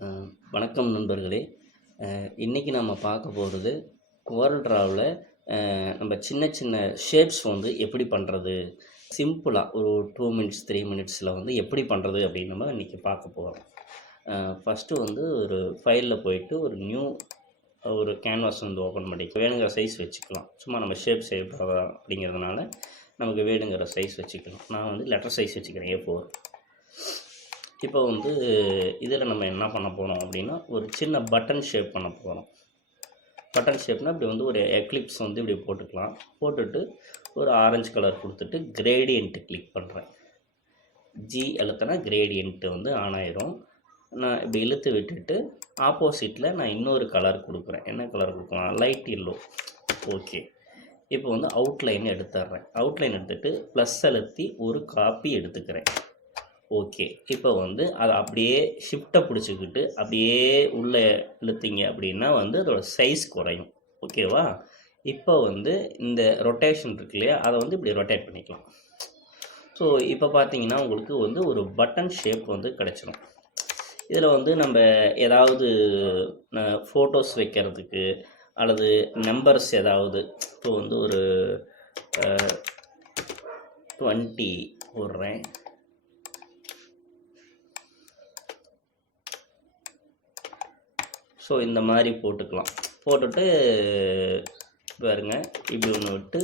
வணக்கம் நண்பர்களே. இன்றைக்கி நம்ம பார்க்க போகிறது coreldrawல நம்ம சின்ன சின்ன ஷேப்ஸ் வந்து எப்படி பண்ணுறது, சிம்பிளாக ஒரு 2 மினிட்ஸ் 3 மினிட்ஸில் வந்து எப்படி பண்ணுறது அப்படின்னு நம்ம இன்றைக்கி பார்க்க போகிறோம். ஃபஸ்ட்டு வந்து ஒரு ஃபைலில் போயிட்டு ஒரு கேன்வாஸ் வந்து ஓப்பன் பண்ணி வேணுங்கிற சைஸ் வச்சுக்கலாம். சும்மா நம்ம ஷேப் செய்யப்படுறதா அப்படிங்கிறதுனால நமக்கு வேணுங்கிற சைஸ் வச்சுக்கலாம். நான் வந்து லெட்டர் சைஸ் வச்சுக்கிறேன் A4. இப்போ வந்து இதில் நம்ம என்ன பண்ண போகிறோம் அப்படின்னா ஒரு சின்ன பட்டன் ஷேப் பண்ண போகிறோம். பட்டன் ஷேப்னால் இப்படி வந்து ஒரு எக்லிப்ஸ் வந்து இப்படி போட்டுக்கலாம். போட்டுட்டு ஒரு ஆரஞ்சு கலர் கொடுத்துட்டு கிரேடியன்ட்டு கிளிக் பண்ணுறேன். ஜி அழுத்தினா கிரேடியன்ட்டு வந்து ஆன் ஆயிரும். நான் இப்படி இழுத்து விட்டுட்டு ஆப்போசிட்டில் நான் இன்னொரு கலர் கொடுக்குறேன். என்ன கலர் கொடுக்கலாம்? Light yellow. ஓகே. இப்போ வந்து அவுட்லைன் எடுத்துட்றேன். அவுட்லைன் எடுத்துகிட்டு ப்ளஸ் அழுத்தி ஒரு காப்பி எடுத்துக்கிறேன். ஓகே. இப்போ வந்து அதை அப்படியே ஷிஃப்ட்டை பிடிச்சிக்கிட்டு அப்படியே உள்ளே இழுத்தீங்க அப்படின்னா வந்து அதோட சைஸ் குறையும். ஓகேவா? இப்போ வந்து இந்த ரொட்டேஷன் இருக்கு இல்லையா, அதை வந்து இப்படி ரொட்டேட் பண்ணிக்கலாம். ஸோ இப்போ பார்த்தீங்கன்னா உங்களுக்கு வந்து ஒரு பட்டன் ஷேப் வந்து கிடச்சிடும். இதில் வந்து நம்ம ஏதாவது ஃபோட்டோஸ் வைக்கிறதுக்கு அல்லது நம்பர்ஸ் ஏதாவது இப்போ வந்து ஒரு 20 போடுறேன். ஸோ இந்த மாதிரி போட்டுக்கலாம். போட்டுட்டு பாருங்க, இப்படி ஒன்று விட்டு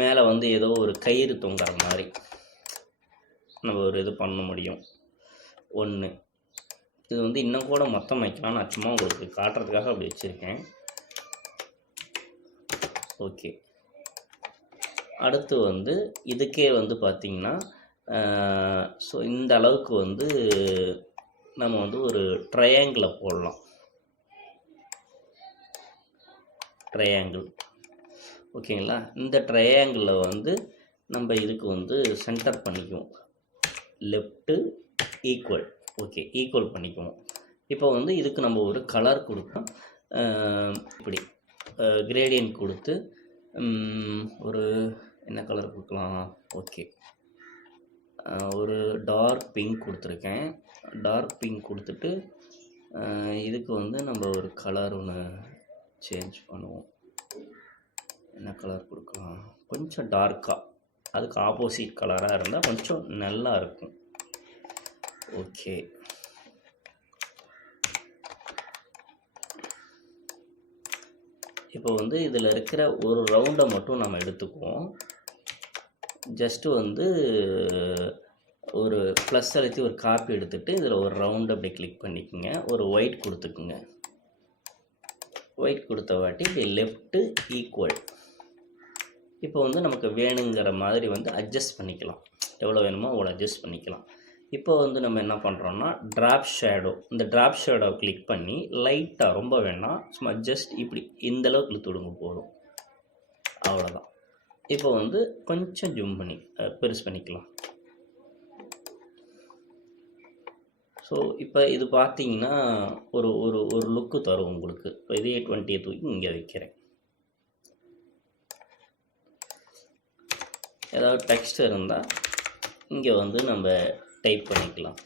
மேலே வந்து ஏதோ ஒரு கயிறு தொங்குற மாதிரி நம்ம ஒரு இது பண்ண முடியும். ஒன்று இது வந்து இன்னும் கூட மொத்தம் வைக்கலாம். நான் சும்மா உங்களுக்கு காட்டுறதுக்காக அப்படி வச்சுருக்கேன். ஓகே. அடுத்து வந்து இதுக்கே வந்து பார்த்திங்கன்னா ஸோ இந்த அளவுக்கு வந்து நம்ம வந்து ஒரு ட்ரையாங்கிளை போடலாம். ட்ரையாங்கிள். ஓகேங்களா? இந்த ட்ரையாங்கிளில் வந்து நம்ம இதுக்கு வந்து சென்டர் பண்ணிக்குவோம். Left equal. ஓகே, ஈக்குவல் பண்ணிக்குவோம். இப்போ வந்து இதுக்கு நம்ம ஒரு கலர் கொடுப்போம். இப்படி கிரேடியன்ட் கொடுத்து ஒரு என்ன கலர் கொடுக்கலாம்? ஓகே, ஒரு டார்க் பிங்க் கொடுத்துருக்கேன். டார்க் பிங்க் கொடுத்துட்டு இதுக்கு வந்து நம்ம ஒரு கலர் ஒன்று சேஞ்ச் பண்ணுவோம். என்ன கலர் கொடுக்கலாம்? கொஞ்சம் டார்க்காக, அதுக்கு ஆப்போசிட் கலராக இருந்தால் கொஞ்சம் நல்லா இருக்கும். ஓகே. இப்போ வந்து இதில் இருக்கிற ஒரு ரவுண்டை மட்டும் நம்ம எடுத்துக்குவோம். ஜஸ்ட்டு வந்து ஒரு ப்ளஸ் அழுத்தி ஒரு காப்பி எடுத்துகிட்டு இதில் ஒரு ரவுண்டு அப்படி கிளிக் பண்ணிக்கோங்க. ஒரு ஒயிட் கொடுத்துக்குங்க. ஒயிட் கொடுத்த வாட்டி இப்படி லெஃப்ட்டு ஈக்குவல். இப்போ வந்து நமக்கு வேணுங்கிற மாதிரி வந்து அட்ஜஸ்ட் பண்ணிக்கலாம். எவ்வளோ வேணுமோ அவ்வளோ அட்ஜஸ்ட் பண்ணிக்கலாம். இப்போ வந்து நம்ம என்ன பண்ணுறோன்னா ட்ராப் ஷேடோ. இந்த ட்ராப் ஷேடோ கிளிக் பண்ணி லைட்டாக, ரொம்ப வேணாம், சும்மா ஜஸ்ட் இப்படி இந்தளவுக்கு இழுத்து விடுங்க போதும். அவ்வளோதான். இப்போ வந்து கொஞ்சம் ஜூம் பண்ணி பெருசு பண்ணிக்கலாம். ஸோ இப்போ இது பார்த்தீங்கன்னா ஒரு ஒரு ஒரு லுக்கு தரும் உங்களுக்கு. இப்போ இதே 20 தூக்கி இங்கே வைக்கிறேன். ஏதாவது டெக்ஸ்ட் இருந்தால் இங்கே வந்து நம்ம டைப் பண்ணிக்கலாம்.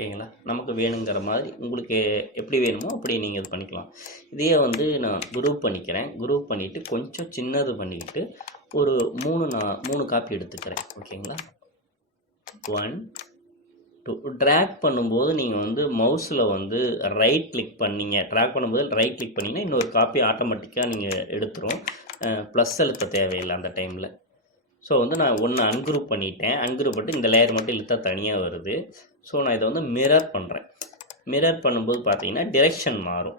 ஓகேங்களா? நமக்கு வேணுங்கிற மாதிரி உங்களுக்கு எப்படி வேணுமோ அப்படி நீங்கள் இது பண்ணிக்கலாம். இதையே வந்து நான் குரூப் பண்ணிக்கிறேன். குரூப் பண்ணிவிட்டு கொஞ்சம் சின்னது பண்ணிக்கிட்டு ஒரு 3 காப்பி எடுத்துக்கிறேன். ஓகேங்களா? 1 2 ட்ராக் பண்ணும்போது நீங்கள் வந்து மவுஸில் வந்து ரைட் கிளிக் பண்ணிங்க. ட்ராக் பண்ணும்போது ரைட் கிளிக் பண்ணிங்கன்னா இன்னொரு காப்பி ஆட்டோமேட்டிக்காக நீங்கள் எடுத்துரும். ப்ளஸ் அழுத்த தேவையில்லை அந்த டைமில். ஸோ வந்து நான் ஒன்று அன்குரூப் பண்ணிட்டேன். அன்குரூப் பண்ணிட்டு இந்த லேயர் மட்டும் இழுத்தா தனியாக வருது. ஸோ நான் இதை வந்து மிரர் பண்ணுறேன். மிரர் பண்ணும்போது பார்த்தீங்கன்னா டிரெக்ஷன் மாறும்.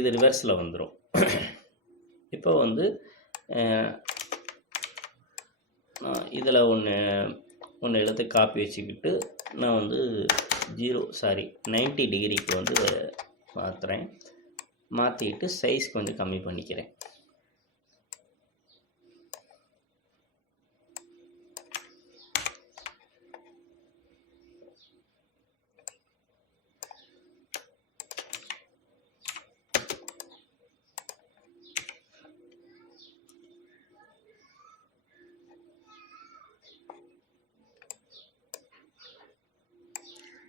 இது ரிவர்ஸில் வந்துடும். இப்போ வந்து இதில் ஒன்று எழுத்து காப்பி வச்சுக்கிட்டு நான் வந்து 90 டிகிரிக்கு வந்து மாற்றுறேன். மாற்றிட்டு சைஸ் கொஞ்சம் கம்மி பண்ணிக்கிறேன்.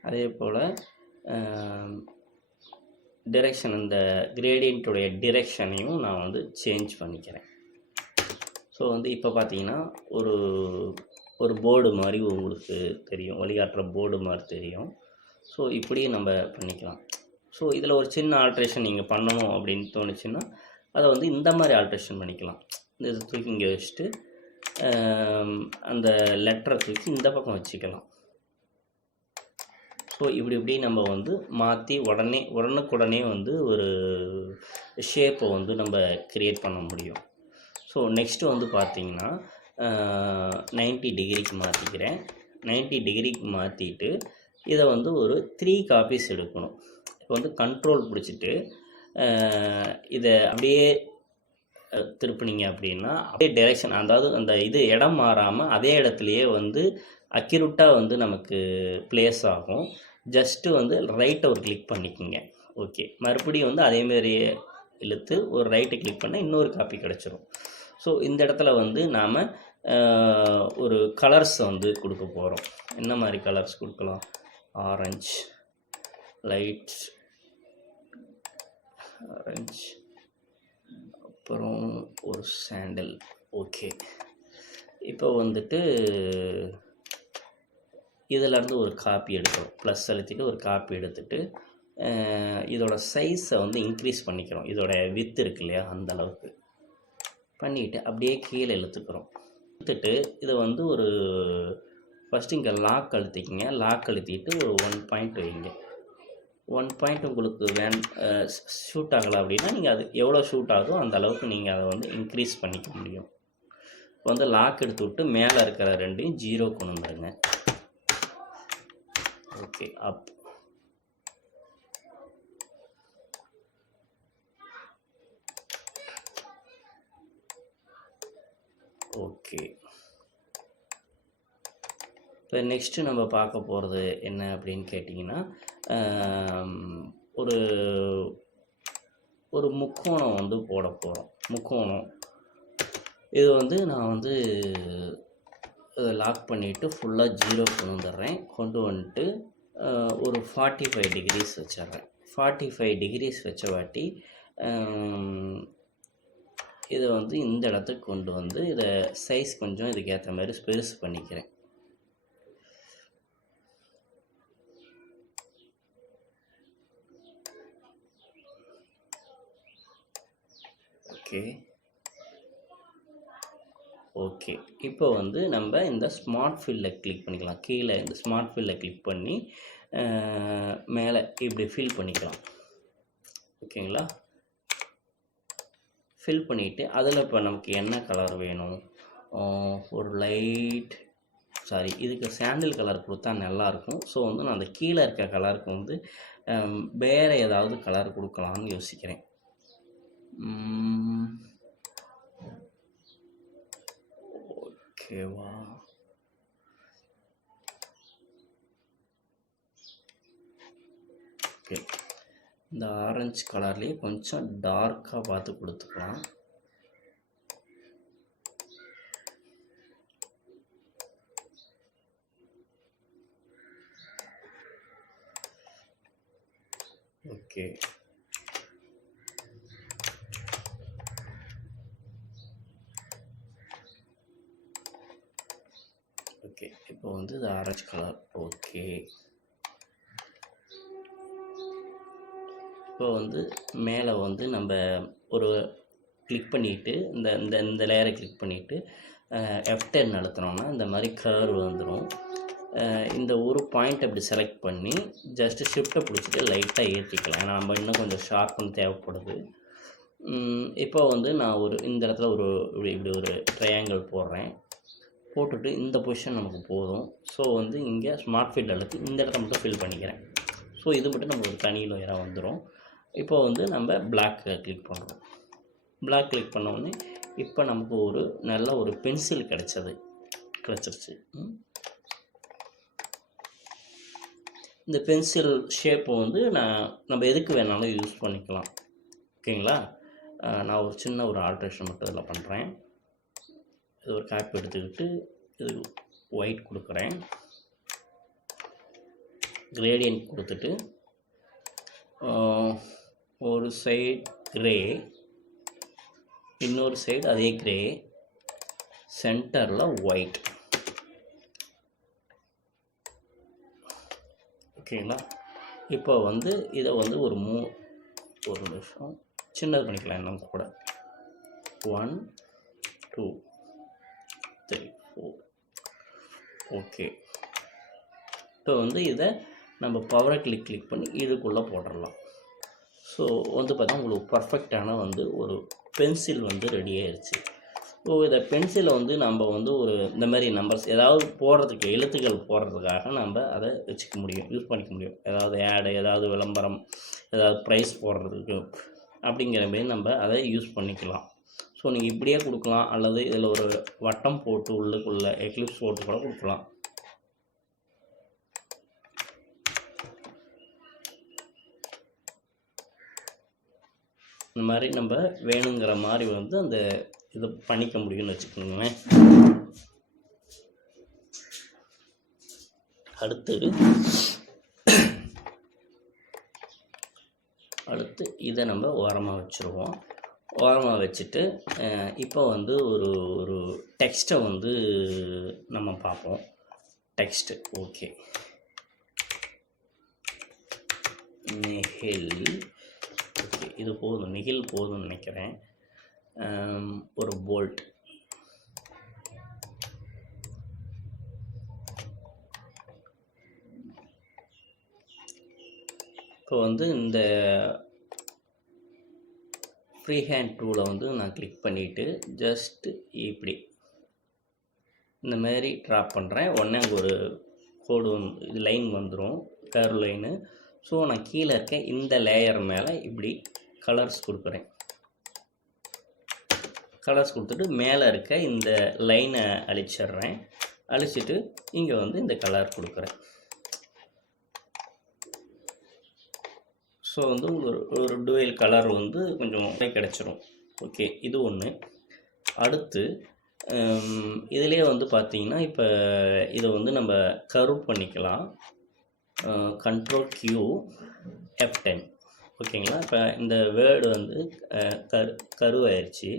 அதே போல் டிரெக்ஷன், இந்த கிரேடியண்ட்டுடைய டிரெக்ஷனையும் நான் வந்து சேஞ்ச் பண்ணிக்கிறேன். ஸோ வந்து இப்போ பார்த்தீங்கன்னா ஒரு போர்டு மாதிரி உங்களுக்கு தெரியும், வழிகாட்டுற போர்டு மாதிரி தெரியும். ஸோ இப்படி நம்ம பண்ணிக்கலாம். ஸோ இதில் ஒரு சின்ன ஆல்ட்ரேஷன் நீங்கள் பண்ணணும் அப்படின்னு தோணுச்சுன்னா அதை வந்து இந்த மாதிரி ஆல்ட்ரேஷன் பண்ணிக்கலாம். இந்த இது தூக்கி இங்கே வச்சுட்டு அந்த லெட்டரை தூக்கி இந்த பக்கம் வச்சுக்கலாம். ஸோ இப்படி நம்ம வந்து மாற்றி உடனுக்குடனே வந்து ஒரு ஷேப்பை வந்து நம்ம க்ரியேட் பண்ண முடியும். ஸோ நெக்ஸ்ட்டு வந்து பார்த்திங்கன்னா 90 டிகிரிக்கு மாற்றிக்கிறேன். 90 டிகிரிக்கு மாற்றிட்டு இதை வந்து ஒரு 3 காப்பீஸ் எடுக்கணும். இப்போ வந்து கண்ட்ரோல் பிடிச்சிட்டு இதை அப்படியே திருப்பினீங்க அப்படின்னா அப்படியே டைரெக்ஷன், அதாவது அந்த இது இடம் மாறாமல் அதே இடத்துலையே வந்து அக்யூரேட்டாக வந்து நமக்கு பிளேஸ் ஆகும். ஜஸ்ட்டு வந்து ரைட்டை ஒரு கிளிக் பண்ணிக்கோங்க. ஓகே, மறுபடியும் வந்து அதேமாரியே இழுத்து ஒரு ரைட்டை கிளிக் பண்ணால் இன்னொரு காப்பி கிடச்சிரும். ஸோ இந்த இடத்துல வந்து நாம் ஒரு கலர்ஸை வந்து கொடுக்க போகிறோம். என்ன மாதிரி கலர்ஸ் கொடுக்கலாம்? ஆரஞ்சு, லைட் ஆரஞ்சு, அப்புறம் ஒரு சாண்டல். ஓகே, இப்போ வந்துட்டு இதிலேருந்து ஒரு காப்பி எடுக்கிறோம். ப்ளஸ் அழுத்திட்டு ஒரு காப்பி எடுத்துகிட்டு இதோட சைஸை வந்து இன்க்ரீஸ் பண்ணிக்கிறோம். இதோட வித்து இருக்கு இல்லையா, அந்த அளவுக்கு பண்ணிவிட்டு அப்படியே கீழே இழுத்துக்கிறோம். இழுத்துட்டு இதை வந்து ஒரு ஃபஸ்ட்டு இங்கே லாக் அழுத்திக்கிங்க. லாக் அழுத்திட்டு ஒரு 1 பாயிண்ட் வைங்க. 1 பாயிண்ட் உங்களுக்கு ஷூட் ஆகலை அப்படின்னா நீங்கள் அது எவ்வளோ ஷூட் ஆகுதோ அந்த அளவுக்கு நீங்கள் அதை வந்து இன்க்ரீஸ் பண்ணிக்க முடியும். இப்போ வந்து லாக் எடுத்து விட்டு மேலே இருக்கிற ரெண்டையும் 0 கொண்டு வந்துடுங்க. ஓகே, அப். ஓகே, இப்போ நெக்ஸ்ட்டு நம்ம பார்க்க போகிறது என்ன அப்படின்னு கேட்டிங்கன்னா ஒரு ஒரு முக்கோணம் வந்து போட போகிறோம். முக்கோணம் இது வந்து நான் வந்து லாக் பண்ணிவிட்டு ஃபுல்லாக 0 கொண்டு வந்துடுறேன். கொண்டு வந்துட்டு ஒரு 45 டிகிரிஸ் வச்சிட்றேன். 45 டிகிரிஸ் வச்ச வாட்டி இதை வந்து இந்த இடத்துக்கு கொண்டு வந்து இதை சைஸ் கொஞ்சம் இதுக்கு ஏற்ற மாதிரி பெருசு பண்ணிக்கிறேன். ஓகே ஓகே, இப்போ வந்து நம்ம இந்த ஸ்மார்ட் ஃபில்லை கிளிக் பண்ணிக்கலாம். கீழே இந்த ஸ்மார்ட் ஃபில்லை கிளிக் பண்ணி மேலே இப்படி ஃபில் பண்ணிக்கலாம். ஓகேங்களா? ஃபில் பண்ணிவிட்டு அதில் இப்போ நமக்கு என்ன கலர் வேணும்? ஒரு லைட் இதுக்கு சாண்டில் கலர் கொடுத்தா நல்லாயிருக்கும். ஸோ வந்து நான் அந்த கீழே இருக்க கலருக்கு வந்து வேறு ஏதாவது கலர் கொடுக்கலான்னு யோசிக்கிறேன். ஓகேவா? ஓகே, இந்த ஆரஞ்சு கலர்லேயே கொஞ்சம் டார்க்காக பார்த்து கொடுத்துக்கலாம். ஓகே, ஓகே, இப்போ வந்து இது ஆரஞ்சு கலர். ஓகே, இப்போ வந்து மேலே வந்து நம்ம ஒரு கிளிக் பண்ணிவிட்டு இந்த இந்த இந்த லேயரை கிளிக் பண்ணிவிட்டு F10 அழுத்தினோம்னா இந்த மாதிரி கர்வ் வந்துடும். இந்த ஒரு பாயிண்ட் அப்படி செலக்ட் பண்ணி ஜஸ்ட்டு ஷிஃப்ட்டை பிடிச்சிட்டு லைட்டாக ஏற்றிக்கலாம். ஏன்னா நம்ம இன்னும் கொஞ்சம் ஷார்ப்னு தேவைப்படுது. இப்போ வந்து நான் இந்த இடத்துல இப்படி ஒரு ட்ரையாங்கிள் போடுறேன். போட்டுட்டு இந்த பொசிஷன் நமக்கு போதும். ஸோ வந்து இங்கே ஸ்மார்ட் ஃபில் அழுத்தி இந்த இடத்த மட்டும் ஃபில் பண்ணிக்கிறேன். ஸோ இது மட்டும் நம்ம ஒரு தனி லேயராக வந்துடும். இப்போ வந்து நம்ம பிளாக் கிளிக் பண்ணுறோம். பிளாக் கிளிக் பண்ண உடனே இப்போ நமக்கு ஒரு நல்ல ஒரு பென்சில் கிடச்சிருச்சு. இந்த பென்சில் ஷேப்பை வந்து நம்ம எதுக்கு வேணாலும் யூஸ் பண்ணிக்கலாம். ஓகேங்களா? நான் ஒரு சின்ன ஒரு ஆல்ட்ரேஷன் மட்டும் இதில் பண்ணுறேன். இது ஒரு கேப் எடுத்துக்கிட்டு இது ஒயிட் கொடுக்குறேன். கிரேடியன்ட் கொடுத்துட்டு ஒரு சைடு கிரே, இன்னொரு சைடு அதே கிரே, சென்டரில் ஒயிட். ஓகேங்களா? இப்போ வந்து இதை வந்து ஒரு நிமிஷம் சின்னது பண்ணிக்கலாம். இன்னும் கூட 1 2 3 4. ஓகே. இப்போ வந்து இதை நம்ம பவரை கிளிக் பண்ணி இதுக்குள்ளே போட்டுடலாம். ஸோ வந்து பார்த்தா உங்களுக்கு பர்ஃபெக்டான வந்து ஒரு பென்சில் வந்து ரெடி ஆயிடுச்சு. ஸோ இதை பென்சிலை வந்து நம்ம வந்து ஒரு இந்த மாதிரி நம்பர்ஸ் ஏதாவது போடுறதுக்கு, எழுத்துக்கள் போடுறதுக்காக நம்ம அதை வச்சுக்க முடியும், யூஸ் பண்ணிக்க முடியும். ஏதாவது ஆடு, ஏதாவது விளம்பரம், ஏதாவது ப்ரைஸ் போடுறதுக்கு அப்படிங்கிற மாரி நம்ம அதை யூஸ் பண்ணிக்கலாம். ஸோ நீங்கள் இப்படியே கொடுக்கலாம், அல்லது இதில் ஒரு வட்டம் போட்டு உள்ளுக்குள்ளே எக்லிப்ஸ் போட்டு கூட கொடுக்கலாம். இந்த மாதிரி நம்ம வேணுங்கிற மாதிரி வந்து அந்த இதை பண்ணிக்க முடியும்னு வச்சுக்கோங்களேன். அடுத்து இதை நம்ம ஓரமாக வச்சுருவோம். ஓரமாக வச்சுட்டு இப்போ வந்து ஒரு டெக்ஸ்ட்டை வந்து நம்ம பார்ப்போம். Text okay, நெகில். ஓகே, இது போதும், நெகில் போதும்னு நினைக்கிறேன். ஒரு போல்ட். இப்போ வந்து இந்த ஃப்ரீ ஹேண்ட் டூலை வந்து நான் கிளிக் பண்ணிவிட்டு ஜஸ்ட்டு இப்படி இந்த மாதிரி ட்ராப் பண்ணுறேன். உடனே அங்கே ஒரு கோடு இது லைன் வந்துடும், கர்வ் லைனு. ஸோ நான் கீழே இருக்க இந்த லேயர் மேலே இப்படி கலர்ஸ் கொடுக்குறேன். கலர்ஸ் கொடுத்துட்டு மேலே இருக்க இந்த லைனை அழிச்சிட்றேன். அழிச்சிட்டு இங்கே வந்து இந்த கலர் கொடுக்குறேன். ஸோ வந்து ஒரு டுவெல் கலர் வந்து கொஞ்சம் கிடச்சிரும். ஓகே, இது ஒன்று. அடுத்து இதிலே வந்து பார்த்திங்கன்னா இப்போ இதை வந்து நம்ம கர்வ் பண்ணிக்கலாம். Ctrl+Q F10. ஓகேங்களா? இப்போ இந்த வேர்டு வந்து கர்வ் ஆயிடுச்சு.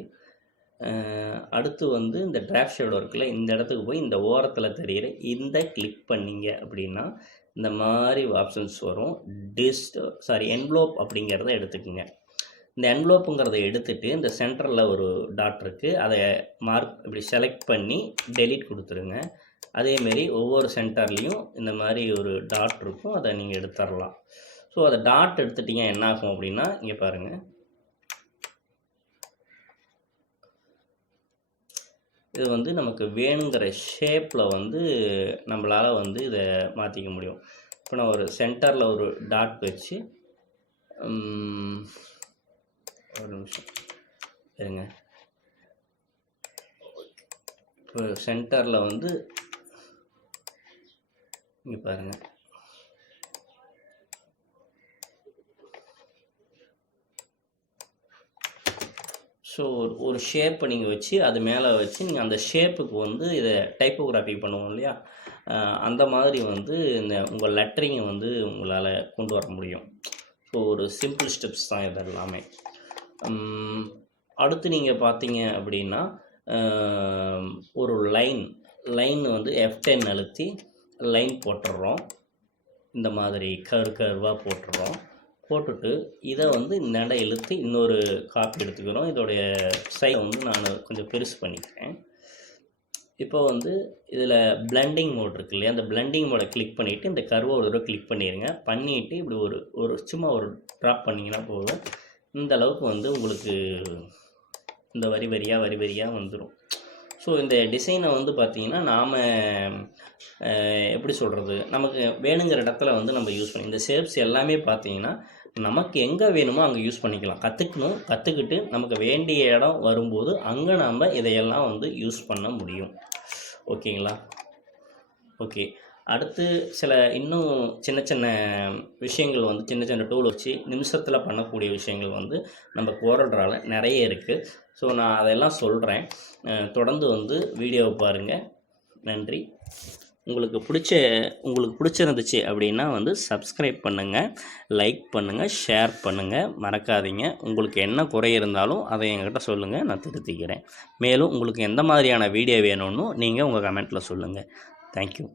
அடுத்து வந்து இந்த டிராஃப்ட் ஷேடோ இருக்குல்ல, இந்த இடத்துக்கு போய் இந்த ஓரத்தில் தெரிகிற இந்த கிளிக் பண்ணிங்க அப்படின்னா இந்த மாதிரி ஆப்ஷன்ஸ் வரும். என்வலோப் அப்படிங்கிறத எடுத்துக்கோங்க. இந்த என்வலோப்புங்கிறத எடுத்துகிட்டு இந்த சென்டரில் ஒரு டாட் இருக்குது, அதை மார்க் இப்படி செலக்ட் பண்ணி டெலீட் கொடுத்துருங்க. அதேமாரி ஒவ்வொரு சென்டர்லேயும் இந்த மாதிரி ஒரு டாட் இருக்கும், அதை நீங்கள் எடுத்துடலாம். ஸோ அதை டாட் எடுத்துட்டிங்க என்ன ஆகும் அப்படின்னா, இங்கே பாருங்கள், இது வந்து நமக்கு வேணுங்கிற ஷேப்பில் வந்து நம்மளால் வந்து இதை மாற்றிக்க முடியும். இப்போ நான் ஒரு சென்டரில் ஒரு டாட் வச்சு ஒரு நிமிஷம் இருங்க. இப்போ சென்டரில் வந்து இங்கே பாருங்கள், ஸோ ஒரு ஷேப்பை நீங்கள் வச்சு அது மேலே வச்சு நீங்கள் அந்த ஷேப்புக்கு வந்து இதை டைப்போகிராஃபி பண்ணுவோம் இல்லையா, அந்த மாதிரி வந்து இந்த உங்கள் லெட்டரிங்கை வந்து உங்களால் கொண்டு வர முடியும். ஸோ ஒரு சிம்பிள் ஸ்டெப்ஸ் தான் இது எல்லாமே. அடுத்து நீங்கள் பார்த்தீங்க அப்படின்னா ஒரு லைன் வந்து F10 அழுத்தி லைன் போட்டுடுறோம். இந்த மாதிரி கர்வாக போட்டுடுறோம். போட்டுட்டு இதை வந்து நட இழுத்து இன்னொரு காப்பி எடுத்துக்கிறோம். இதோடைய சைஸை வந்து நான் கொஞ்சம் பெருசு பண்ணிக்கிறேன். இப்போ வந்து இதில் பிளெண்டிங் மோட் இருக்கு இல்லையா, அந்த பிளெண்டிங் மோடை கிளிக் பண்ணிவிட்டு இந்த கர்வை ஒரு தடவை கிளிக் பண்ணிடுங்க. பண்ணிவிட்டு இப்படி ஒரு சும்மா ஒரு ட்ராப் பண்ணிங்கன்னா போதும். இந்த அளவுக்கு வந்து உங்களுக்கு இந்த வரி வரியாக வந்துடும். ஸோ இந்த டிசைனை வந்து பார்த்திங்கன்னா நாம் எப்படி சொல்கிறது, நமக்கு வேணுங்கிற இடத்துல வந்து நம்ம யூஸ் பண்ணி இந்த ஷேப்ஸ் எல்லாமே பார்த்திங்கன்னா நமக்கு எங்கே வேணுமோ அங்கே யூஸ் பண்ணிக்கலாம். கற்றுக்கிட்டு நமக்கு வேண்டிய இடம் வரும்போது அங்கே நாம் இதையெல்லாம் வந்து யூஸ் பண்ண முடியும். ஓகேங்களா? ஓகே. அடுத்து சில இன்னும் சின்ன சின்ன விஷயங்கள் வந்து சின்ன சின்ன டூல் வச்சு நிமிஷத்தில் பண்ணக்கூடிய விஷயங்கள் வந்து நம்ம coreldraw நிறைய இருக்குது. ஸோ நான் அதெல்லாம் சொல்கிறேன். தொடர்ந்து வந்து வீடியோவை பாருங்கள். நன்றி. உங்களுக்கு பிடிச்சிருந்துச்சு அப்படின்னா வந்து சப்ஸ்கிரைப் பண்ணுங்கள், லைக் பண்ணுங்கள், ஷேர் பண்ணுங்கள். மறக்காதீங்க. உங்களுக்கு என்ன குறை இருந்தாலும் அதை என்கிட்ட சொல்லுங்கள், நான் திருத்திக்கிறேன். மேலும் உங்களுக்கு எந்த மாதிரியான வீடியோ வேணும்னு நீங்கள் உங்கள் கமெண்ட்டில் சொல்லுங்கள். தேங்க்யூ.